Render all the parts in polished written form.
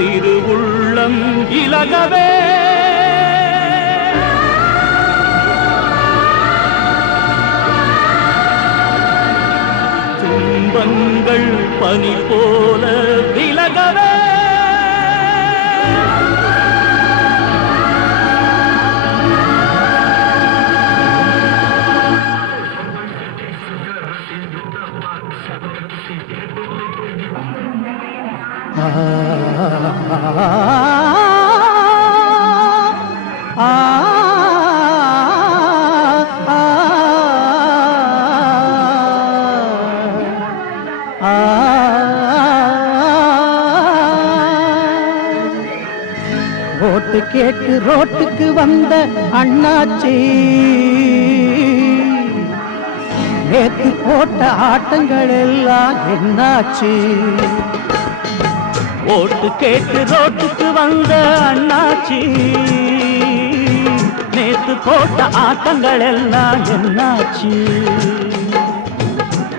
திருவுள்ளம் இலகவே துன்பங்கள் பனி போல விலகவே ஓட்டு கேட்டு ரோட்டுக்கு வந்த அண்ணாச்சி நேத்து போட்ட ஆட்டங்கள் எல்லாம் என்னாச்சு? ஓட்டு கேட்டு ரோட்டுக்கு வந்த அண்ணாச்சி நேத்து போட்ட ஆட்டங்கள் எல்லாம் என்னாச்சு?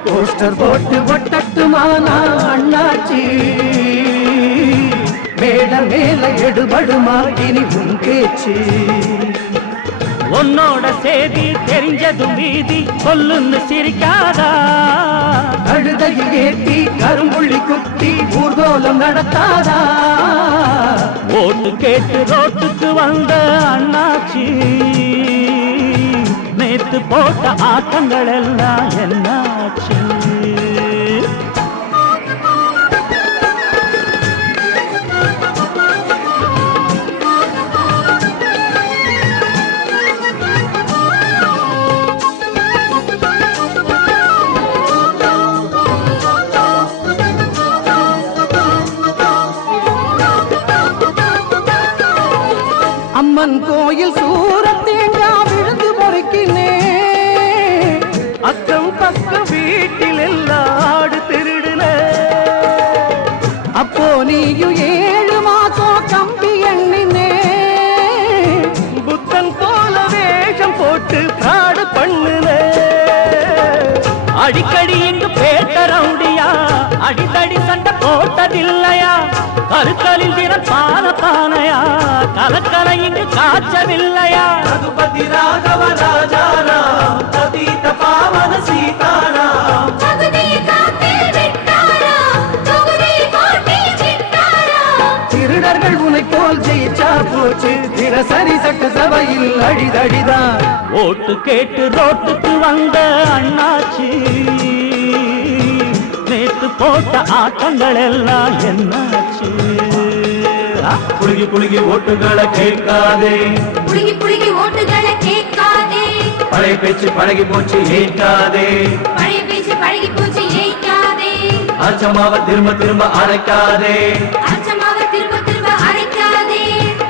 போஸ்டர் போட்டு ஒட்டட்டுமானா அண்ணாச்சி மேல மேல எடுபடுமா இனி உன் பேச்சு? உன்னோட செய்தி தெரிஞ்சதும் வீதி சொல்லுன்னு சிரிக்காதா? அழுதையில் ஏத்தி கரும்புள்ளி குத்தி ஊர்கோலம் நடத்தாதா? ஓட்டு கேட்டு ரோட்டுக்கு வந்த அண்ணாச்சி நேத்து போட்ட ஆட்டங்கள் எல்லாம் என்னாச்சு? அம்மன் கோயில் சூரத்தேங்கா விழுந்து முறைக்கினே அக்கம் பக்கம் வீட்டில் எல்லாம் ஆடு திருடுல அப்போ நீயும் 7 மாசம் கம்பி எண்ணினே புத்தன் போல வேஷம் போட்டு பிராடு பண்ணுன அடிக்கடி இங்கு பேட்ட ரவுடியா அடித்தடி சண்டை போட்டதில்லையா? கருத்தலில் திறன் பான பானையா கலக்கலை இங்கு காய்ச்சவில்லையா? ரகுபதி ராகவ ராஜாராம் ததீத பாவன சீதாராம் திருடர்கள் உனை போல் ஜெயிச்சா போச்சு தினசரி சட்ட சபையில் அழிதடிதான். ஓட்டு கேட்டு ரோட்டுக்கு வந்த அண்ணாச்சி நேத்து போட்ட ஆட்டங்கள் எல்லாம் என்னாச்சு? புழுகி புழுகி ஓட்டுகளை கேட்காதே, புழுகி புழுகி ஓட்டுகளை கேட்காதே, பழைய பேச்சு பழகி போச்சு ஏற்காதே, பழைய பேச்சு பழகி போச்சு ஏற்காதே, அச்சமாவ திரும்ப திரும்ப அரைக்காதே, அச்சமாவ திரும்ப திரும்ப அரைக்காதே,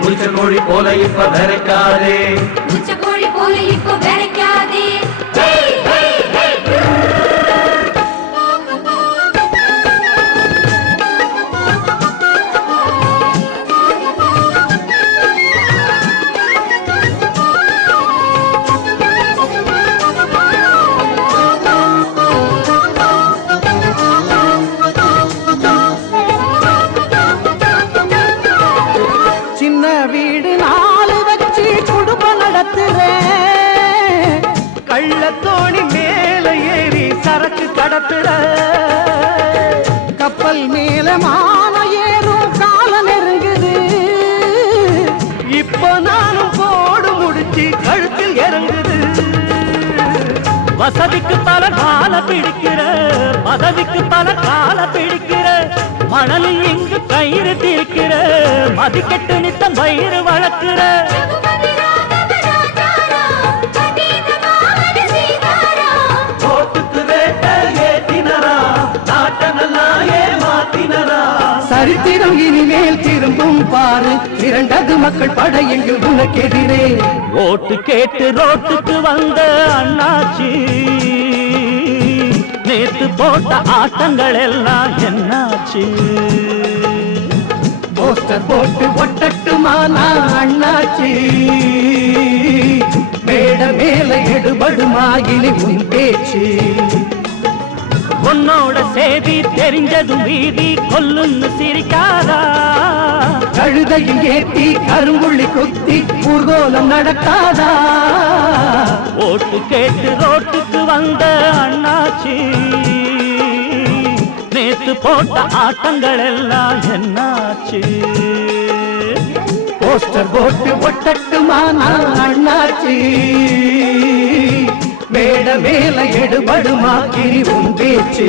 உச்ச கோழி போல இப்ப விரைக்காதே, உச்ச கோழி போல இப்போ விரைக்காதே. சின்ன வீடு 4 வச்சு குடும்பம் நடத்துறேன், கள்ளத்தோணி மேல ஏறி சரக்கு கடத்துற கப்பல் மேல மான ஏறும் கால நெருங்குது, இப்ப நானும் போடு முடிச்சு கழுத்தில் இறங்குது. வசதிக்கு பல கால பிடிக்கிற பதவிக்கு பல கால பிடிக்கிற மணலில் இங்கு கயிறு தீர்க்கிற மதிக்கெட்டு நித்தம் வயிறு வளர்க்கிற ஓட்டுக்கு வேட்ட ஏத்தினரா நாட்ட நல்லா ஏமாத்தினரா. சரித்திரம் இனிமேல் திரும்பும் பாரு, இரண்டது மக்கள் படை எங்கு உனக்கெதிரே. ஓட்டு கேட்டு ரோட்டுக்கு வந்த அண்ணாச்சி நேத்து போட்ட ஆட்டங்கள் எல்லாம் என்னாச்சு? போஸ்டர் போட்டு ஒட்டட்டுமானா அண்ணாச்சி மேட மேல எடுபடுமா இனி உன் பேச்சு? உன்னோட சேதி தெரிஞ்சதும் வீதி கொல்லுன்னு சிரிக்காதா கழுதையில் ஏத்தி கருங்குள்ளி குத்தி ஊர்கோலம் நடக்காதா ஓட்டு கேட்டு ரோட்டுக்கு வந்த அண்ணாச்சி நேத்து போட்ட ஆட்டங்கள் எல்லாம் என்னாச்சு போஸ்டர் போட்டு ஒட்டட்டுமானா அண்ணாச்சி மேட மேல எடுபடுமா கிரிவும் பேச்சு